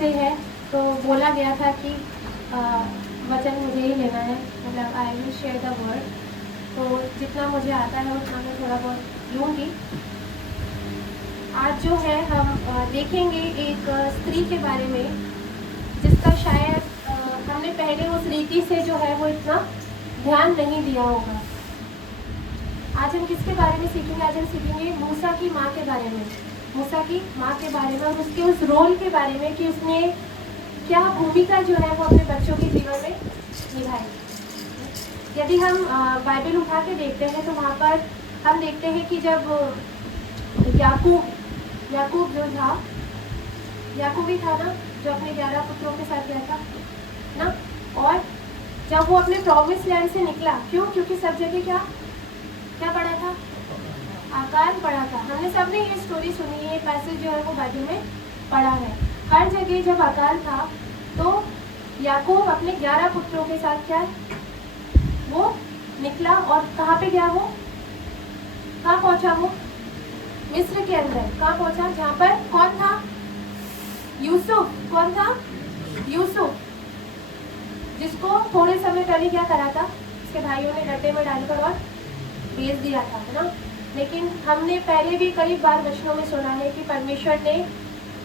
से है तो बोला गया था कि वचन मुझे ही लेना है, मतलब I will share the word. तो जितना मुझे आता है उतना मैं थोड़ा बहुत लूँगी। आज जो है हम देखेंगे एक स्त्री के बारे में जिसका शायद हमने पहले उस रीति से जो है वो इतना ध्यान नहीं दिया होगा। आज हम किसके बारे में सीखेंगे? आज हम सीखेंगे मूसा की माँ के बारे में, मूसा की माँ के बारे में और उसके उस रोल के बारे में कि उसने क्या भूमिका जो है वो अपने बच्चों के जीवन में निभाई। यदि हम बाइबल उठा के देखते हैं तो वहाँ पर हम देखते हैं कि जब याकूब जो था, याकूब ही था ना जो अपने 11 पुत्रों के साथ गया था ना, और जब वो अपने प्रॉमिस लैंड से निकला, क्यों? क्योंकि सब जगह क्या पड़ा था? अकाल पड़ा था। हमने सबने ये स्टोरी सुनी है, पैसेज जो है वो बाइबल में पढ़ा है। हर जगह जब अकाल था तो याकूब अपने 11 पुत्रों के साथ क्या वो निकला और कहाँ पे गया? वो कहाँ पहुँचा? वो मिस्र के अंदर। कहाँ पहुँचा? जहाँ पर कौन था? यूसुफ। कौन था? यूसुफ, जिसको थोड़े समय पहले क्या करा था? उसके भाइयों ने गड्ढे में डालकर और बेच दिया था, है ना। लेकिन हमने पहले भी कई बार वचनों में सुना है कि परमेश्वर ने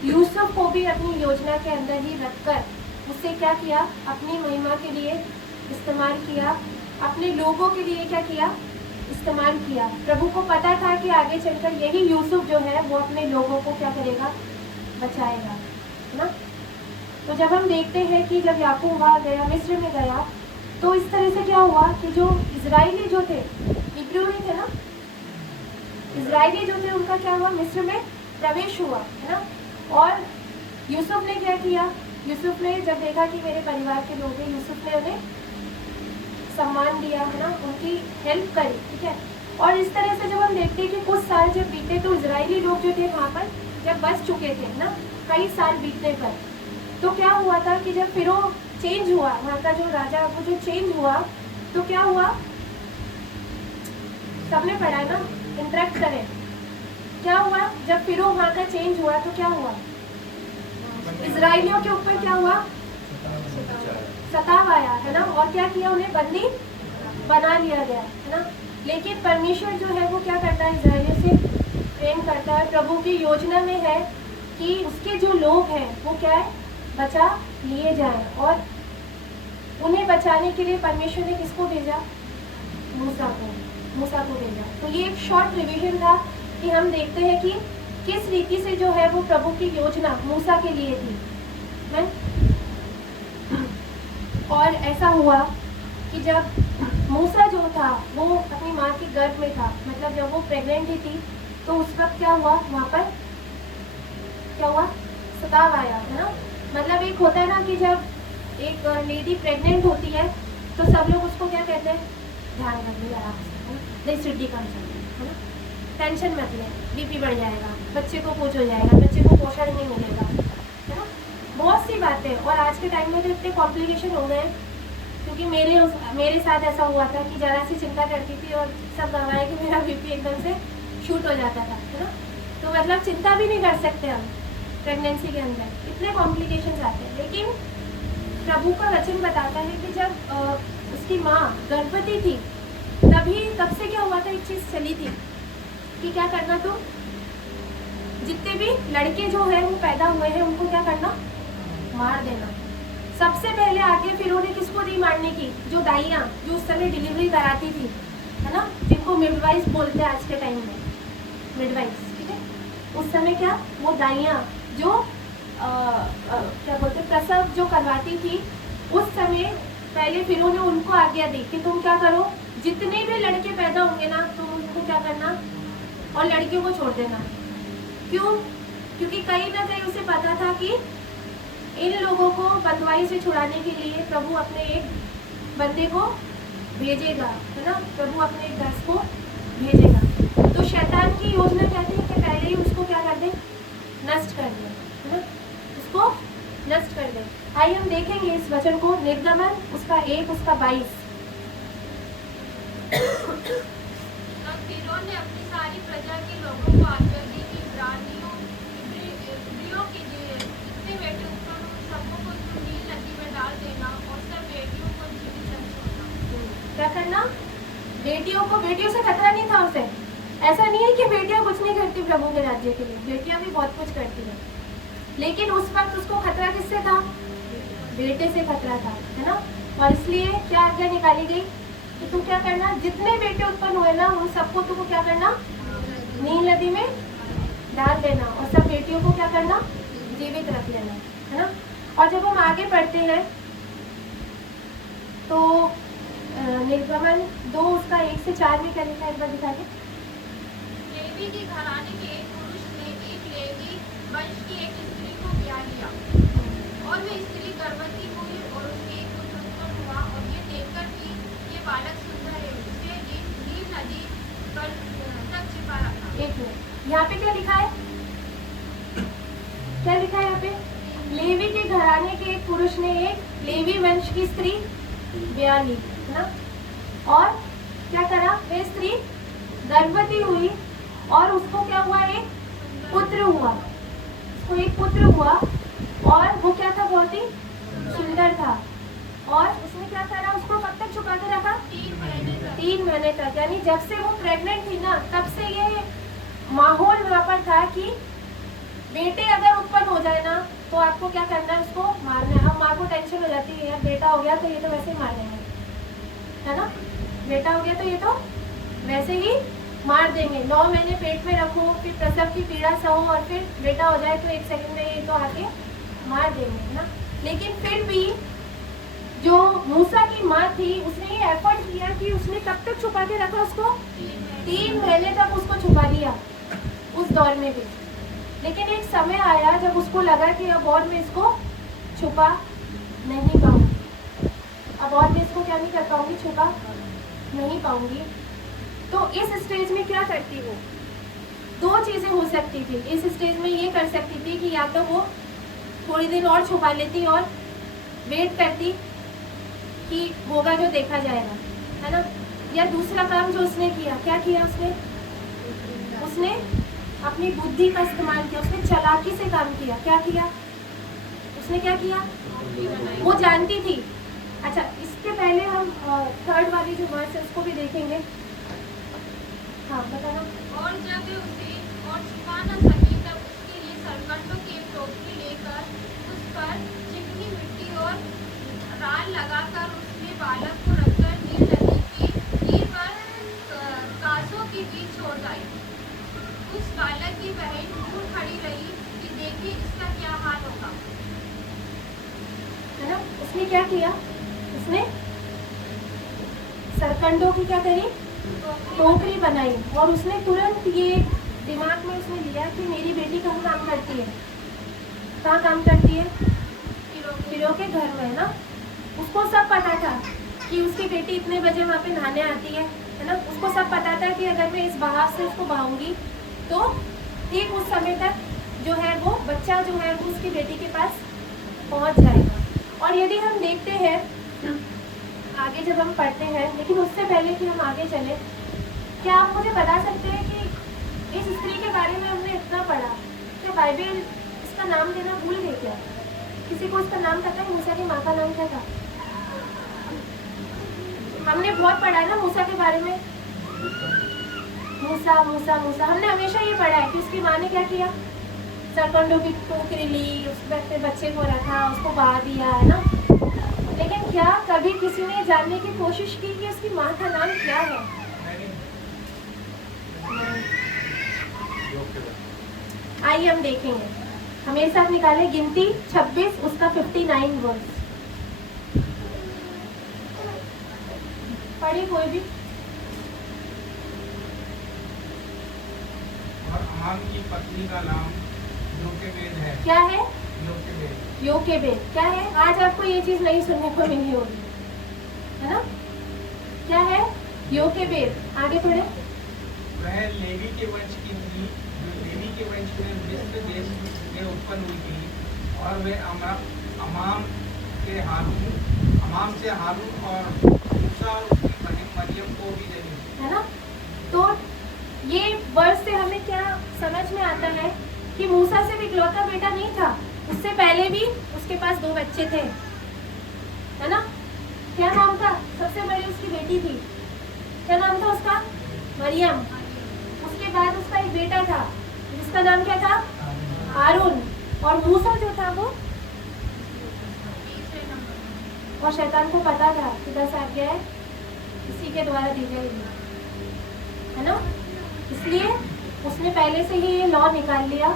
यूसुफ को भी अपनी योजना के अंदर ही रखकर उससे क्या किया? अपनी महिमा के लिए इस्तेमाल किया, अपने लोगों के लिए क्या किया? इस्तेमाल किया। प्रभु को पता था कि आगे चलकर यही यूसुफ जो है वो अपने लोगों को क्या करेगा? बचाएगा, है ना। तो जब हम देखते हैं कि जब याकूब वहाँ गया, मिस्र में गया, तो इस तरह से क्या हुआ कि जो इजराइली जो थे, इब्रू नहीं थे ना, इजराइली जो थे उनका क्या हुआ? मिस्र में प्रवेश हुआ, है ना। और यूसुफ ने क्या किया? यूसुफ ने जब देखा कि मेरे परिवार के लोग हैं, यूसुफ ने उन्हें सम्मान दिया, है ना, उनकी हेल्प करी, ठीक है। और इस तरह से जब हम देखते हैं कि कुछ साल जब बीते तो इजराइली लोग जो थे वहाँ पर जब बस चुके थे ना, कई साल बीतने पर, तो क्या हुआ था कि जब फिर वो चेंज हुआ, वहाँ का जो राजा वो जो चेंज हुआ, तो क्या हुआ? सबने पढ़ा ना, इंटरेक्ट करें। क्या हुआ जब फिर वहाँ का चेंज हुआ? तो क्या हुआ? इजराइलियों के ऊपर क्या हुआ? सताव आया, है ना। और क्या किया? उन्हें बंदी बना लिया गया, है ना। लेकिन परमेश्वर जो है वो क्या करता है? इजराइलियों से प्रेम करता है। प्रभु की योजना में है कि उसके जो लोग हैं वो क्या है? बचा लिए जाएं। और उन्हें बचाने के लिए परमेश्वर ने किसको भेजा? मूसा को भेजा। तो ये एक शॉर्ट रिवीजन था कि हम देखते हैं कि किस रीति से जो है वो प्रभु की योजना मूसा के लिए थी, है? और ऐसा हुआ कि जब मूसा जो था वो अपनी माँ के गर्भ में था, मतलब जब वो प्रेग्नेंट ही थी, तो उस वक्त क्या हुआ? वहाँ पर क्या हुआ? सताव आया, है ना। मतलब एक होता है ना कि जब एक लेडी प्रेग्नेंट होती है तो सब लोग उसको क्या कहते हैं? ध्यान रखिए आराम से, नहीं सिटी कम चलती है ना, टेंशन मत ले, बीपी बढ़ जाएगा, बच्चे को कुछ हो जाएगा, बच्चे को पोषण नहीं मिलेगा, है ना। बहुत सी बातें। और आज के टाइम में तो इतने कॉम्प्लिकेशन हो गए, क्योंकि मेरे साथ ऐसा हुआ था कि ज़रा सी चिंता करती थी और सब दवाएं कि मेरा बीपी एकदम से शूट हो जाता था, है ना। तो मतलब चिंता भी नहीं कर सकते हम प्रेगनेंसी के अंदर, इतने कॉम्प्लिकेशंस आते हैं। लेकिन प्रभु का वचन बताता है कि जब उसकी माँ गर्भवती थी तब से क्या हुआ था? एक चीज़ चली थी कि क्या करना, तो जितने भी लड़के जो है वो पैदा हुए हैं उनको क्या करना? मार देना। सबसे पहले आके फिर उन्हें किसको दी मारने की? जो दाइयाँ जो उस समय डिलीवरी कराती थी, है ना, जिनको मिडवाइफ बोलते हैं आज के टाइम में, मिडवाइफ, ठीक है। उस समय क्या वो दाइयाँ जो क्या बोलते प्रसव जो करवाती थी, उस समय पहले फिर उन्हें उनको आज्ञा दी कि तुम क्या करो, जितने भी लड़के पैदा होंगे ना तुम उनको क्या करना, और लड़कियों को छोड़ देना। क्यों? क्योंकि कहीं ना कहीं उसे पता था कि इन लोगों को बंधुआई से छुड़ाने के लिए प्रभु अपने एक बंदे को भेजेगा, है ना, प्रभु अपने एक दास को भेजेगा। तो शैतान की योजना क्या थी कि पहले ही उसको क्या कर दे? नष्ट कर दे, है ना, उसको नष्ट कर दे। आइए हम देखेंगे इस वचन को, निर्गमन उसका 1 उसका 22। फिरौन ने अपनी सारी प्रजा के लोगों को आज्ञा दी कि इब्रियों की जितने बेटे उत्पन्न बेटियों से खतरा नहीं था उसे। ऐसा नहीं है कि बेटियां कुछ नहीं करती प्रभु के राज्य के लिए, बेटियां भी बहुत कुछ करती हैं, लेकिन उस वक्त उसको खतरा किससे था? बेटे से खतरा था, है ना। और इसलिए क्या आज्ञा निकाली गई कि तू क्या करना, जितने बेटे उत्पन्न हुए ना उन सबको तुमको क्या करना, नील नदी में डाल देना, और सब बेटियों को क्या करना, जीवित रख लेना, है ना। और जब हम आगे बढ़ते हैं तो निर्गमन 2 उसका 1 से 4 में क्या लिखा है, एक बार दिखा दे। लेवी के घराने के एक पुरुष ने एक लेवी वंश की एक स्त्री को ब्याह लिया, और वे स्त्री गर्भवती हुई और उसके एक पुत्र उत्पन्न हुआ, और ये देखकर कि ये बालक सुंदर है, उसे नील नदी पर तक छिपा रखा। एक मिनट, यहाँ पे क्या लिखा है, क्या लिखा है यहाँ पे? लेवी के घराने के एक पुरुष ने एक लेवी वंश की स्त्री ब्याह ली, है ना। और क्या करा, वे स्त्री गर्भवती हुई और उसको क्या हुआ, एक पुत्र हुआ, उसको एक पुत्र हुआ, और वो क्या था, बहुत ही सुंदर था। और उसने क्या करा, उसको कब तक छुपा के रखा? 3 महीने तक। यानी जब से वो प्रेग्नेंट थी ना, तब से ये माहौल वहाँ पर था कि बेटे अगर उत्पन्न हो जाए ना तो आपको क्या करना है, उसको मारना है। अब माँ को टेंशन हो जाती है, यार बेटा हो गया तो ये तो वैसे ही मार देंगे, है ना। बेटा हो गया तो ये तो वैसे ही मार देंगे। 9 महीने पेट में रखो, फिर प्रसव की पीड़ा सहो, और फिर बेटा हो जाए तो 1 सेकंड में ये तो आके मार देंगे, है ना। लेकिन फिर भी जो मूसा की माँ थी उसने ये एफर्ट किया कि उसने कब तक छुपा के रखा उसको, 3 महीने तक उसको छुपा लिया उस दौर में भी। लेकिन एक समय आया जब उसको लगा कि अब और मैं इसको छुपा नहीं पाऊंगी, अब और मैं इसको क्या नहीं कर पाऊंगी, छुपा नहीं पाऊंगी। तो इस स्टेज में क्या करती वो, 2 चीजें हो सकती थी। इस स्टेज में ये कर सकती थी कि या तो वो थोड़ी दिन और छुपा लेती और वेट करती कि होगा जो देखा जाएगा, है ना। या दूसरा काम जो उसने किया, क्या किया उसने अपनी बुद्धि का इस्तेमाल किया, उसने चालाकी से काम किया। क्या किया उसने, क्या किया, वो जानती थी। अच्छा, इसके पहले हम 3rd वाली जो वर्स है उसको भी देखेंगे। हाँ बताना। और जब वे उसे और छुपा न सकी, तब उसके लिए सरकंडों की एक टोकरी लेकर उस पर चिकनी मिट्टी और राल लगाकर उसमें बालक को रखकर नील नदी की तीर पर कासों के बीच छोड़ आई। उस बालक की बहन दूर खड़ी रही कि देखिए इसका क्या हाल होगा, है ना। उसने क्या किया, उसने सरकंडों की क्या करी, टोकरी बनाई, और उसने तुरंत ये दिमाग में उसने लिया कि मेरी बेटी कहाँ काम करती है, कहाँ काम करती है, फिरो के घर में, है ना। उसको सब पता था कि उसकी बेटी इतने बजे वहाँ पे नहाने आती है ना। उसको सब पता था कि अगर मैं इस बहाव से उसको बहाऊंगी तो ठीक उस समय तक जो है वो बच्चा जो है वो उसकी बेटी के पास पहुंच जाएगा। और यदि हम देखते हैं आगे जब हम पढ़ते हैं, लेकिन उससे पहले कि हम आगे चले, क्या आप मुझे बता सकते हैं कि इस स्त्री के बारे में हमने इतना पढ़ा, क्या बाइबल इसका नाम देना भूल गई क्या? किसी को इसका नाम पता है? मूसा की माँ का नाम क्या था? हमने बहुत पढ़ा है ना मूसा के बारे में, मूसा मूसा मूसा। हमने हमेशा ये पढ़ा है कि उसकी माँ ने क्या किया, सरकंडों की टोकरी ली, उसमें अपने बच्चे को रखा, उसको बहा दिया, है ना। लेकिन क्या कभी किसी ने जानने की कोशिश की कि उसकी माँ का नाम क्या है? आइए हम देखेंगे। हमें साथ निकाले गिनती 26 उसका 59 वर्स। पढ़ी कोई भी। और अमान की पत्नी का नाम योकेबेद है। क्या है? योकेबेद। योकेबेद क्या है? आज आपको ये चीज नहीं सुनने को मिली होगी, है ना। क्या है? योकेबेद। आगे पढ़े। वह लेवी के वंश की थी, जो लेवी के वंश में मिस्र देश में उत्पन्न हुई थी, और वे अमाम से हारून और मूसा और उसकी बहन मरियम को भी जनी, है ना। तो ये वर्ष से हमें क्या समझ में आता है कि मूसा सिर्फ इकलौता बेटा नहीं था, उससे पहले भी उसके पास 2 बच्चे थे, है ना। क्या नाम था? सबसे बड़ी उसकी बेटी थी, क्या नाम था उसका? मरियम। उसके बाद उसका एक बेटा था जिसका नाम क्या था? हारून। और मूसा जो था वो, और शैतान को पता था कि 10 आज्ञाएं इसी के द्वारा दी जाएगी, है ना। इसलिए उसने पहले से ही ये लॉ निकाल लिया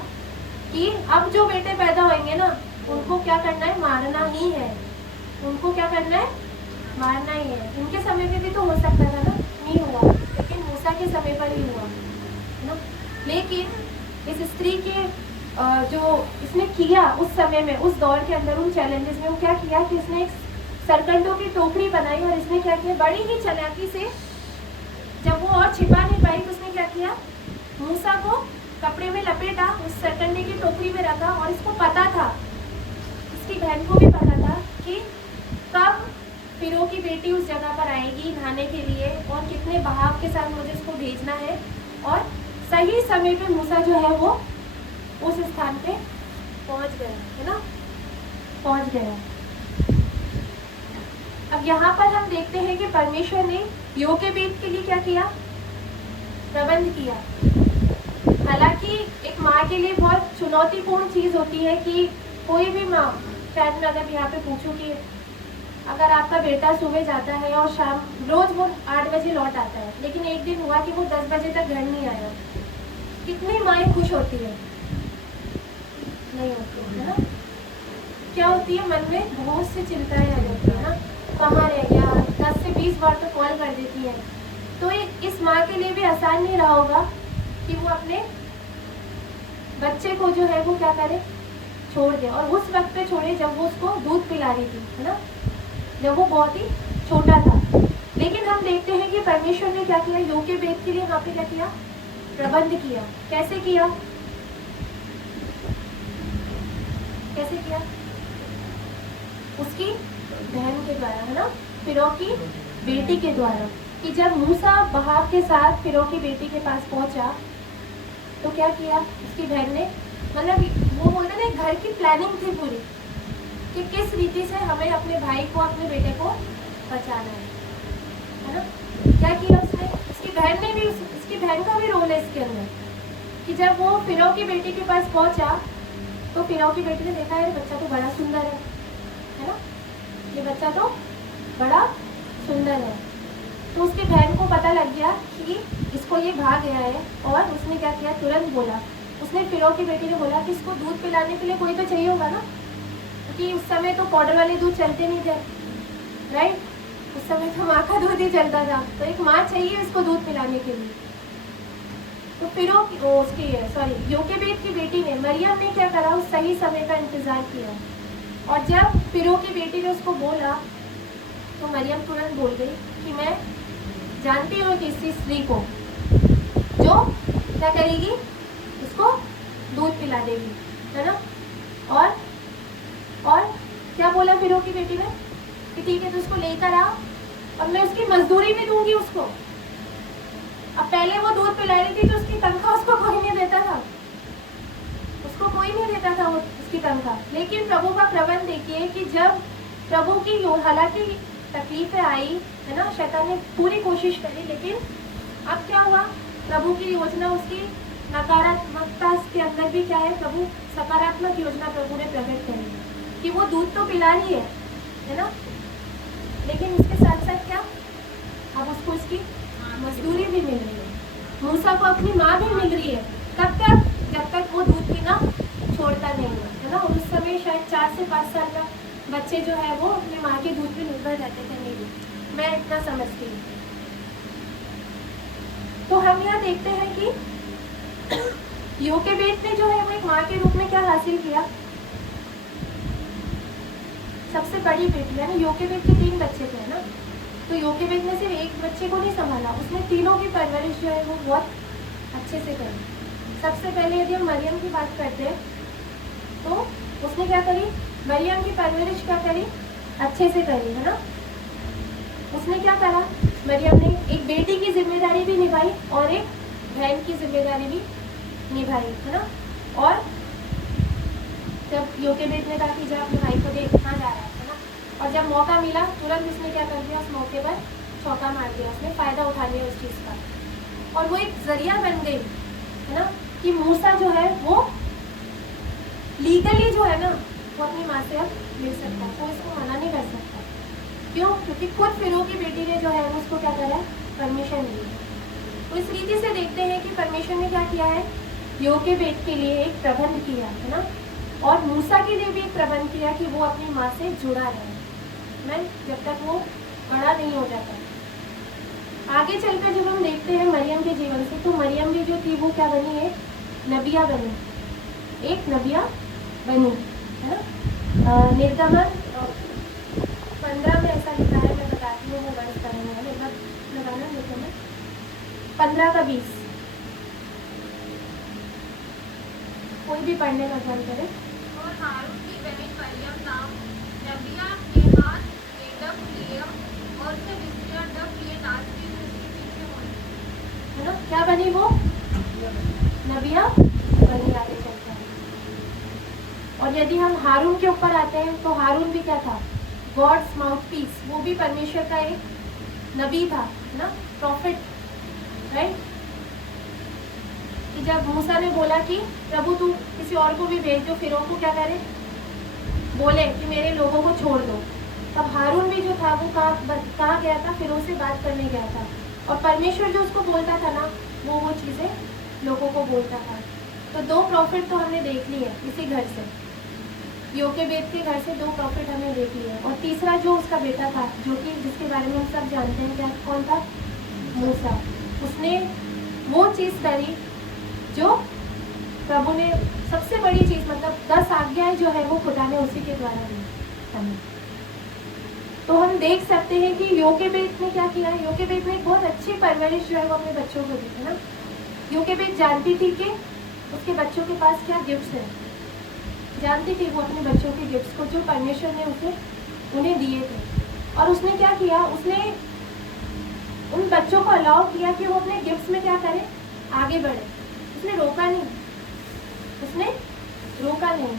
कि अब जो बेटे पैदा होंगे ना, उनको क्या करना है? मारना ही है। उनको क्या करना है? मारना ही है। इनके समय पे भी तो हो सकता था ना, नहीं हुआ, लेकिन मूसा के समय पर ही हुआ, है ना। लेकिन इस स्त्री के जो इसने किया उस समय में, उस दौर के अंदर, उन चैलेंजेस में, वो क्या किया कि इसने एक सरकंडों की टोकरी बनाई और इसने क्या किया? बड़ी ही चालाकी से, जब वो और छिपा नहीं पाई तो उसने क्या किया? मूसा को कपड़े में लपेटा, उस सरकंडे की टोकरी में रखा, और इसको पता था, इसकी बहन को भी पता था कि कब फिरो की बेटी उस जगह पर आएगी नहाने के लिए और कितने बहाव के साथ मुझे इसको भेजना है। और सही समय पे मूसा जो है वो उस स्थान पे पहुंच गया, है ना, पहुंच गया। अब यहाँ पर हम देखते हैं कि परमेश्वर ने योकेबेद के लिए क्या किया? प्रबंध किया। हालांकि एक माँ के लिए बहुत चुनौतीपूर्ण चीज़ होती है कि कोई भी माँ, शायद मैं अगर यहाँ पे पूछूं कि अगर आपका बेटा सुबह जाता है और शाम रोज वो 8 बजे लौट आता है, लेकिन एक दिन हुआ कि वो 10 बजे तक घर नहीं आया, कितनी माएँ खुश होती है? नहीं होती है ना। क्या होती है? मन में बहुत सी चिंताएं आ जाती है ना, कहाँ रह गया, 10 से 20 बार तो कॉल कर देती है। तो इस माँ के लिए भी आसान नहीं रहा होगा कि वो अपने बच्चे को जो है वो क्या करे? छोड़ दे। और उस वक्त पे छोड़े जब वो उसको दूध पिला रही थी, है ना, जब वो बहुत ही छोटा था। लेकिन हम देखते हैं कि परमेश्वर ने क्या किया? योकेबेद के लिए वहाँ पे क्या किया? प्रबंध किया। कैसे किया? कैसे किया? उसकी बहन के द्वारा, है ना, फिरो की बेटी के द्वारा। कि जब मूसा बहाव के साथ फिरो की बेटी के पास पहुंचा तो क्या किया उसकी बहन ने? मतलब वो बोलते ना, घर की प्लानिंग थी पूरी कि किस रीति से हमें अपने भाई को, अपने बेटे को बचाना है ना। क्या किया उसने? उसकी बहन ने भी, उसकी बहन का भी रोल है इसके अंदर कि जब वो फिरो की बेटी के पास पहुंचा तो फिरो की बेटी ने देखा है बच्चा तो बड़ा सुंदर है ना, ये बच्चा तो बड़ा सुंदर है। तो उसकी बहन को पता लग गया कि इसको ये भाग गया है, और उसने क्या किया? तुरंत बोला, उसने फिरो की बेटी ने बोला कि इसको दूध पिलाने के लिए कोई तो चाहिए होगा ना, क्योंकि उस समय तो पाउडर वाले दूध चलते नहीं थे, राइट। उस समय तो माँ का दूध ही चलता था, तो एक माँ चाहिए इसको दूध पिलाने के लिए। तो फिरो उसकी योकेबेद की बेटी ने, मरियम ने क्या करा? उस सही समय का इंतजार किया, और जब फिरो की बेटी ने उसको बोला तो मरियम तुरंत बोल गई कि मैं जानती हूँ कि इसी स्त्री को जो क्या करेगी, उसको दूध पिला देगी, है ना। और क्या बोला फिरो की बेटी ने कि ठीक है तो उसको लेकर आ और मैं उसकी मजदूरी भी दूंगी उसको। अब पहले वो दूध पिला रही थी तो उसकी तनख्वाह उसको कोई नहीं देता था, उसको कोई नहीं देता था वो उसकी तनख्वाह। लेकिन प्रभु का प्रबंध देखिए कि जब प्रभु की हालांकि तकलीफें आई, है ना, शैतान ने पूरी कोशिश करी, लेकिन अब क्या हुआ? प्रभु की योजना, उसकी नकारात्मकता के अंदर भी क्या है? प्रभु सकारात्मक योजना प्रभु ने प्रकट करी कि वो दूध तो पिला रही है ना, लेकिन उसके साथ साथ क्या, अब उसको इसकी मजदूरी भी मिल रही है। मूसा को अपनी माँ भी मिल रही है। कब तक? जब तक वो दूध पीना छोड़ता नहीं है ना। और उस समय शायद 4 से 5 साल का बच्चे जो है वो अपनी माँ के दूध पे निर्भर रहते थे, नहीं, मैं इतना समझती हूँ। तो हम यहाँ देखते हैं कि योकेबेद ने जो है वो एक माँ के रूप में क्या हासिल किया? सबसे बड़ी बेटी है ना, योकेबेद के 3 बच्चे थे ना, तो योकेबेद ने सिर्फ एक बच्चे को नहीं संभाला, उसने तीनों की परवरिश जो है वो बहुत अच्छे से करी। सबसे पहले यदि हम मरियम की बात करते हैं तो उसने क्या करी? मरियम की परवरिश क्या करी? अच्छे से करी, है ना। उसने क्या करा? मरियम ने एक बेटी की जिम्मेदारी भी निभाई और एक बहन की जिम्मेदारी भी निभाई, है ना। और जब योकेबेद ने कहा कि जा अपने भाई को देख कहाँ जा रहा है ना, और जब मौका मिला तुरंत उसने क्या कर दिया? उस मौके पर चौका मार दिया, उसने फ़ायदा उठा लिया उस चीज़ का, और वो एक जरिया बन गई, है ना, कि मूसा जो है वो लीगली जो है ना वो अपनी माँ से अब मिल सकता है, वो इसको मना नहीं कर सकता। क्यों? क्योंकि खुद फिरौन की बेटी ने जो है वो उसको क्या करा है, परमिशन दी है। तो इस रीति से देखते हैं कि परमेश्वर ने क्या किया है, योकेबेद के लिए एक प्रबंध किया है ना, और मूसा के लिए भी एक प्रबंध किया कि वो अपनी माँ से जुड़ा रहे, मैं जब तक वो बड़ा नहीं हो जाता। आगे चलकर जब हम देखते हैं मरियम के जीवन से, तो मरियम भी जो थी वो क्या बनी है, नबिया बनी, एक नबिया बनी, है ना। निर्गमन 15 में ऐसा लिखा है, मैं बताती हूँ, वो वर्ष करेंगे लगाना निर्गमन 15 का 20, कोई भी पढ़ने का ध्यान करे। और हारून की बहन मरियम नाम नबिया के हाथ में डफ लिया और सब स्त्रियां डफ लिए नाचती हुई उसके पीछे हुई, है ना, क्या बनी वो, नबिया बनी। आगे चलते हैं, और यदि हम हारून के ऊपर आते हैं तो हारून भी क्या था, गॉड्स माउथपीस, वो भी परमेश्वर का एक नबी था ना, प्रॉफिट, राइट। कि जब मूसा ने बोला कि प्रभु तू किसी और को भी भेज दो, फिरौन को क्या करे, बोले कि मेरे लोगों को छोड़ दो, तब हारून भी जो था वो कहाँ गया था, फिरौन से बात करने गया था, और परमेश्वर जो उसको बोलता था ना वो चीज़ें लोगों को बोलता था। तो 2 प्रॉफिट तो हमने देख ली है इसी घर से, योकेबेद के घर से 2 प्रॉफिट हमने देख लिए, और तीसरा जो उसका बेटा था, जो कि जिसके बारे में हम सब जानते हैं, क्या कौन था, मूसा। उसने वो चीज़ करी जो प्रभु ने, सबसे बड़ी चीज़, मतलब 10 आज्ञाएं जो है वो खुदा ने उसी के द्वारा दी हमें। तो हम देख सकते हैं कि योकेबेद ने क्या किया, योकेबेद ने बहुत अच्छी परवरिश जो है वो अपने बच्चों को दी, है ना। योकेबेद जानती थी कि उसके बच्चों के पास क्या गिफ्ट्स हैं, जानती थी वो अपने बच्चों के गिफ्ट्स को जो परमेश्वर ने उन्हें दिए थे, और उसने क्या किया, उसने उन बच्चों को अलाउ किया कि वो अपने गिफ्ट्स में क्या करें, आगे बढ़े। उसने रोका नहीं, उसने रोका नहीं।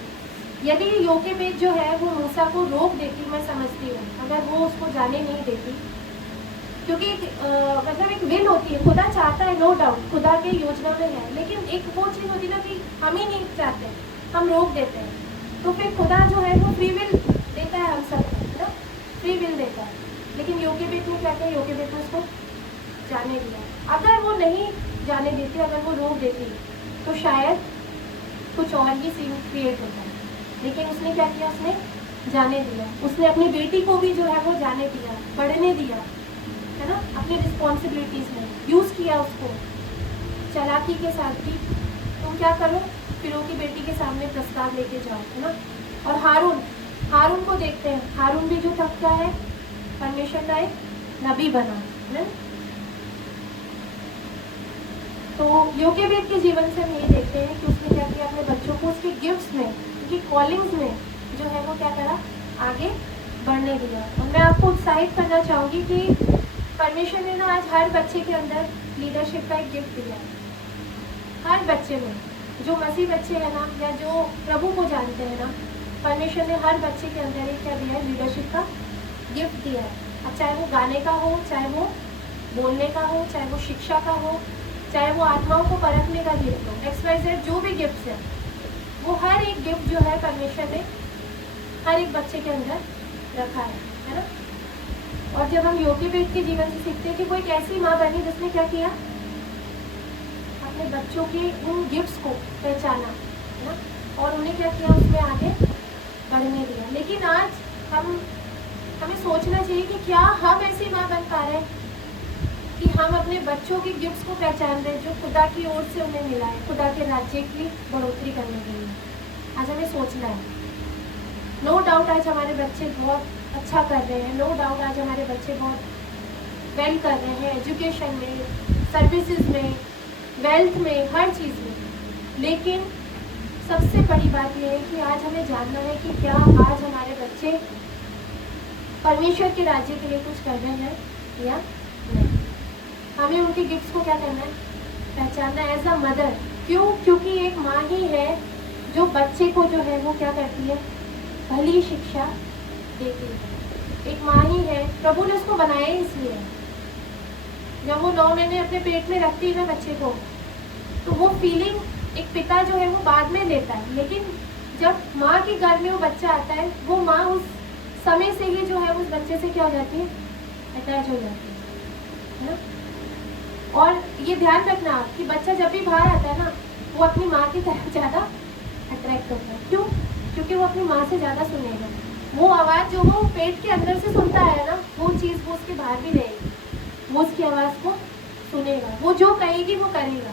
यदि योकेबेद जो है वो मूसा को रोक देती, मैं समझती हूँ, अगर वो उसको जाने नहीं देती, क्योंकि मतलब एक विल होती है, खुदा चाहता है, नो डाउट खुदा के योजना में है, लेकिन एक वो चीज़ होती है ना कि हम ही नहीं चाहते, हम रोक देते हैं, तो फिर खुदा जो है वो फ्री विल देता है हम सब, है ना, फ्री विल देता है। लेकिन योकेबेद ने क्या किया, योकेबेद ने उसको जाने दिया। अगर वो नहीं जाने देती, अगर वो रोक देती, तो शायद कुछ और ही सीन क्रिएट होता है, लेकिन उसने क्या किया, उसने जाने दिया। उसने अपनी बेटी को भी जो है वो जाने दिया, पढ़ने दिया, है ना, अपनी रिस्पॉन्सिबिलिटीज़ में यूज़ किया उसको, चालाकी के साथ भी। तुम क्या करो, फिरौन की बेटी के सामने प्रस्ताव लेके जाओ, है ना। और हारून को देखते हैं, हारून भी जो तब क्या है, परमेश्वर का एक नबी बना, है। तो योकेबेद के जीवन से हम ये देखते हैं कि उसने क्या किया, अपने बच्चों को उसके गिफ्ट्स में, उनकी कॉलिंग्स में जो है वो क्या करा, आगे बढ़ने दिया। और मैं आपको उत्साहित करना चाहूँगी कि परमेश्वर ने ना आज हर बच्चे के अंदर लीडरशिप का एक गिफ्ट दिया है। हर बच्चे में, जो मसीह बच्चे हैं ना, या जो प्रभु को जानते हैं ना, परमेश्वर ने हर बच्चे के अंदर एक क्या दिया है, लीडरशिप का गिफ्ट दिया है। अब चाहे वो गाने का हो, चाहे वो बोलने का हो, चाहे वो शिक्षा का हो, चाहे वो आत्माओं को परखने का गिफ्ट हो, XYZ जो भी गिफ्ट है, वो हर एक गिफ्ट जो है परमेश्वर ने हर एक बच्चे के अंदर रखा है ना। और जब हम योकेबेद के जीवन से सीखते हैं कि वो एक ऐसी माँ बनी जिसने क्या किया, अपने बच्चों के उन गिफ्ट्स को पहचाना, है ना, और उन्हें क्या किया, उसमें आगे बढ़ने दिया। लेकिन आज हमें सोचना चाहिए कि क्या हम ऐसी माँ बन पा रहे हैं कि हम अपने बच्चों के गिफ्ट्स को पहचान रहे हैं जो खुदा की ओर से उन्हें मिला है, खुदा के राज्य की बढ़ोतरी करने के लिए। आज हमें सोचना है। नो डाउट आज हमारे बच्चे बहुत अच्छा कर रहे हैं, नो डाउट आज हमारे बच्चे बहुत वेल कर रहे हैं, एजुकेशन में, सर्विसेज में, वेल्थ में, हर चीज़ में। लेकिन सबसे बड़ी बात यह है कि आज हमें जानना है कि क्या आज हमारे बच्चे परमेश्वर के राज्य के लिए कुछ कर रहे हैं या नहीं। हमें उनके गिफ्ट्स को क्या करना है, पहचानना एज अ मदर। क्यों? क्योंकि एक माँ ही है जो बच्चे को जो है वो क्या करती है, भली शिक्षा देती है। एक माँ ही है, प्रभु ने उसको बनाया ही इसलिए जब वो 9 महीने अपने पेट में रखती है बच्चे को, तो वो फीलिंग एक पिता जो है वो बाद में लेता है, लेकिन जब माँ के गर्भ में वो बच्चा आता है, वो माँ उस समय से ही जो है उस बच्चे से क्या हो जाती है, अटैच हो जाती है ना। और ये ध्यान रखना कि बच्चा जब भी बाहर आता है ना, वो अपनी माँ की तरफ ज़्यादा अट्रैक्ट होता है। क्यों? क्योंकि वो अपनी माँ से ज़्यादा सुनेगा। वो आवाज़ जो वो पेट के अंदर से सुनता है ना, वो चीज़ वो उसके बाहर भी रहेगी, वो उसकी आवाज़ को सुनेगा, वो जो कहेगी वो करेगा।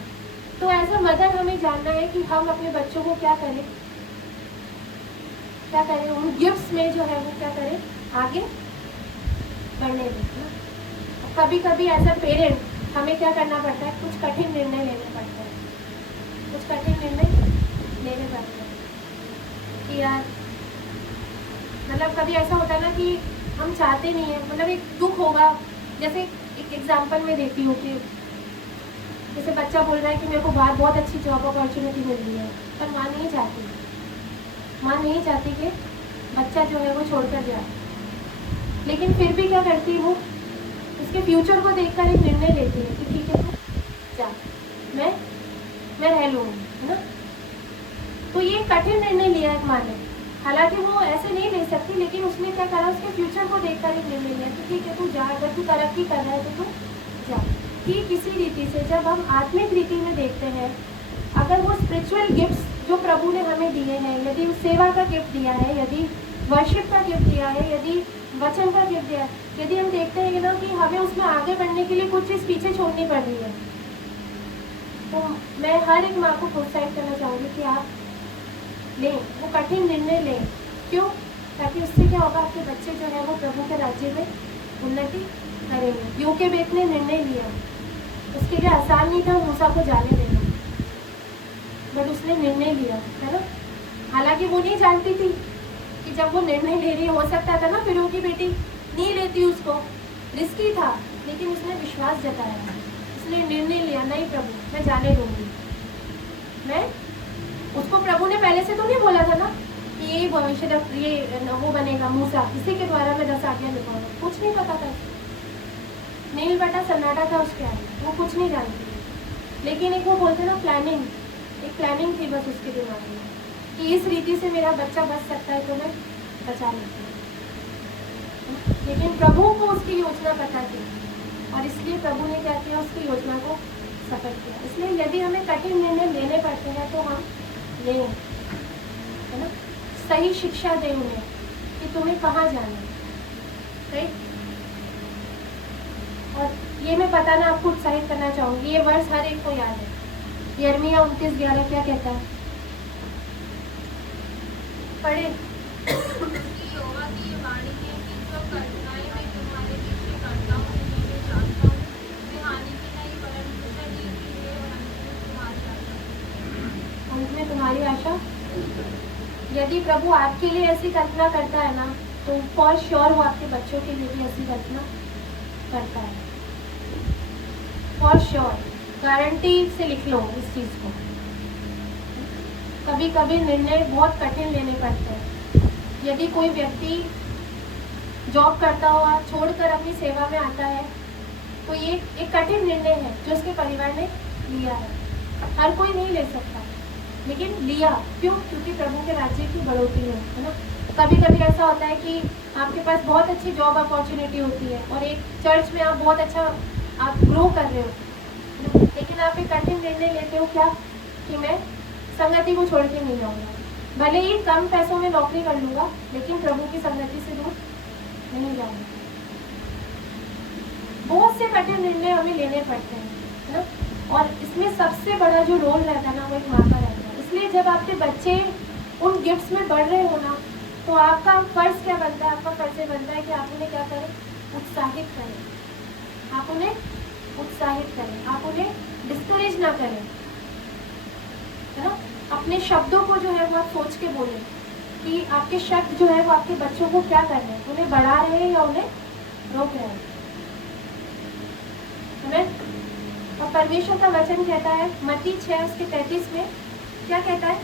तो एज अ मदर हमें जानना है कि हम अपने बच्चों को क्या करें, उन गिफ्ट्स में जो है वो क्या करें, आगे बढ़ने दें ना। कभी कभी एज अ पेरेंट हमें क्या करना पड़ता है, कुछ कठिन निर्णय लेने पड़ते हैं, कि यार मतलब कभी ऐसा होता है ना कि हम चाहते नहीं है, मतलब एक दुख होगा। जैसे एक एग्जांपल में देती हूँ कि जैसे बच्चा बोल रहा है कि मेरे को बाहर बहुत अच्छी जॉब अपॉर्चुनिटी मिल रही है, पर माँ नहीं चाहती कि बच्चा जो है वो छोड़कर जाए। लेकिन फिर भी क्या करती है, वो उसके फ्यूचर को देखकर एक निर्णय लेती है कि ठीक है तू जा, मैं रह लूँगी, है ना। तो ये कठिन निर्णय लिया है माँ ने, हालांकि वो ऐसे नहीं ले सकती, लेकिन उसने क्या करा, उसके फ्यूचर को देखकर एक निर्णय लिया कि ठीक है तू जा, अगर तू तरक्की कर रहा है तो तू जा। ठीक इसी रीति से जब हम आत्मिक रीति में देखते हैं, अगर वो स्पिरिचुअल गिफ्ट्स जो प्रभु ने हमें दिए हैं, यदि उस सेवा का गिफ्ट दिया है, यदि वर्शिप का गिफ्ट दिया है, यदि वचन का गिफ्ट दिया है, यदि हम देखते हैं ना कि हमें उसमें आगे बढ़ने के लिए कुछ चीज़ पीछे छोड़नी पड़ रही है, तो मैं हर एक माँ को प्रोत्साहित करना चाहूँगी कि आप लें, वो कठिन निर्णय लें। क्यों? ताकि उससे क्या होगा, आपके बच्चे जो है वो प्रभु के राज्य में उन्नति करेंगे। योकेबेद ने निर्णय लिया, उसके लिए आसान नहीं था मूसा को जाने देना, बट उसने निर्णय लिया, है ना। हालांकि वो नहीं जानती थी कि जब वो निर्णय ले रही, हो सकता था ना फिर की बेटी नहीं लेती उसको, रिस्की था, लेकिन उसने विश्वास जताया, उसने निर्णय लिया, नहीं प्रभु मैं जाने दूंगी। मैं उसको प्रभु ने पहले से तो नहीं बोला था ना कि ये भविष्य ये वो बनेगा मूसा, इसी के द्वारा मैं 10 आज्ञा लिखूंगा, कुछ नहीं पता था, नील बटा सन्नाटा था उसके आगे, वो कुछ नहीं जानती थी। लेकिन एक वो बोलते ना प्लानिंग, एक प्लानिंग थी बस उसके दिमाग में कि इस रीति से मेरा बच्चा बच सकता है तो मैं बचा लेती हूँ। लेकिन प्रभु को उसकी योजना पता थी, और इसलिए प्रभु ने क्या किया, उसकी योजना को सफल किया। इसलिए यदि हमें कठिन निर्णय लेने पड़ते हैं तो हम लें, है ना। सही शिक्षा दें उन्हें कि तुम्हें कहाँ जाना है, राइट। और ये मैं बताना आपको उत्साहित करना चाहूँगी, ये वर्ष हर एक को याद है। यिर्मयाह 29:11 क्या कहता है, पढ़े। यहोवा की ये वाणी है कि जो कठिनाई में तुम्हारे पीछे करता हूँ, मैं जानता हूँ, वे हानि की नहीं वरन कुशल ही की है, और अंत में तुम्हारी आशा। यदि प्रभु आपके लिए ऐसी कल्पना करता है ना, तो फॉर श्योर वो आपके बच्चों के लिए भी ऐसी कल्पना करता है, फॉर श्योर, गारंटी से लिख लो इस चीज़ को। कभी कभी निर्णय बहुत कठिन लेने पड़ते हैं। यदि कोई व्यक्ति जॉब करता हुआ छोड़कर अपनी सेवा में आता है, तो ये एक कठिन निर्णय है जो उसके परिवार ने लिया है। हर कोई नहीं ले सकता, लेकिन लिया। क्यों? क्योंकि प्रभु के राज्य की बढ़ोतरी है ना। कभी कभी ऐसा होता है कि आपके पास बहुत अच्छी जॉब अपॉर्चुनिटी होती है और एक चर्च में आप बहुत अच्छा आप ग्रो कर रहे हो, लेकिन आप एक कठिन निर्णय लेते हो, क्या कि मैं संगति को छोड़ के नहीं जाऊँगा, भले ही कम पैसों में नौकरी कर लूँगा, लेकिन प्रभु की संगति से दूर नहीं जाऊँगा। बहुत से कठिन निर्णय हमें लेने पड़ते हैं, है ना। और इसमें सबसे बड़ा जो रोल रहता है ना, वो एक माँ का रहता है। इसलिए जब आपके बच्चे उन गिफ्ट्स में बढ़ रहे हो ना, तो आपका फर्ज क्या बनता है, आपका फर्ज बनता है कि आप उन्हें क्या करें, उत्साहित करें, आप उन्हें उत्साहित करें, आप उन्हें डिस्करेज ना करें, है ना। अपने शब्दों को जो है वो आप सोच के बोलें कि आपके शब्द जो है वो आपके बच्चों को क्या कर रहे हैं, उन्हें बढ़ा रहे हैं या उन्हें रोक रहे हैं, हमें। और परमेश्वर का वचन कहता है मत्ती 6:33 में, क्या कहता है,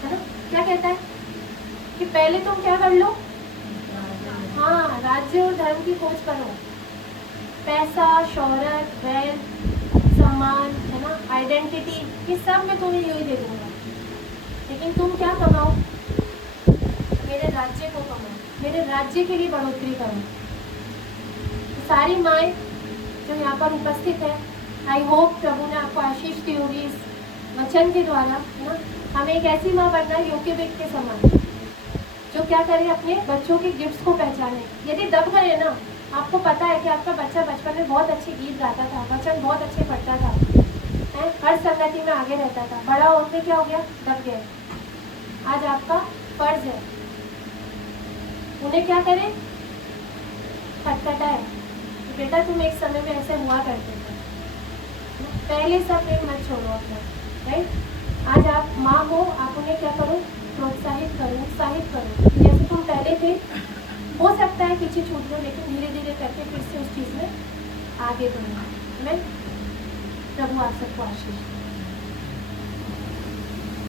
है ना, क्या कहता है कि पहले तुम क्या कर लो, हाँ, राज्य और धर्म की खोज करो। पैसा, शोहरत, वेल्थ, सम्मान, है ना, आइडेंटिटी, ये सब मैं तुम्हें यही दे दूंगा। लेकिन तुम क्या कमाओ, मेरे राज्य को कमाओ, मेरे राज्य के लिए बढ़ोतरी करो। तो सारी माएँ जो यहाँ पर उपस्थित है, आई होप प्रभु ने आपको आशीष दी होगी इस वचन के द्वारा, है ना। हमें एक ऐसी माँ बनना है योकेबेद के समान, जो क्या करे, अपने बच्चों के गिफ्ट्स को पहचाने। यदि दब गए ना, आपको पता है कि आपका बच्चा बचपन में बहुत अच्छे गीत गाता था, वचन बहुत अच्छे पढ़ता था, है, हर संगति में आगे रहता था, बड़ा होकर क्या हो गया, दब गए। आज आपका फर्ज है उन्हें क्या करें, खटखटाए, बेटा तुम एक समय में ऐसे हुआ करते थे, पहले सब प्रेम मत छोड़ो अपना, राइट। आज आप माँ हो, आप उन्हें क्या करो, प्रोत्साहित करो, उत्साहित करो, जैसे तुम पहले थे। हो सकता है पीछे छूट लो, लेकिन धीरे धीरे करके फिर से उस चीज़ में आगे बढ़ो। मैं प्रभु आप सबको आशीष दे।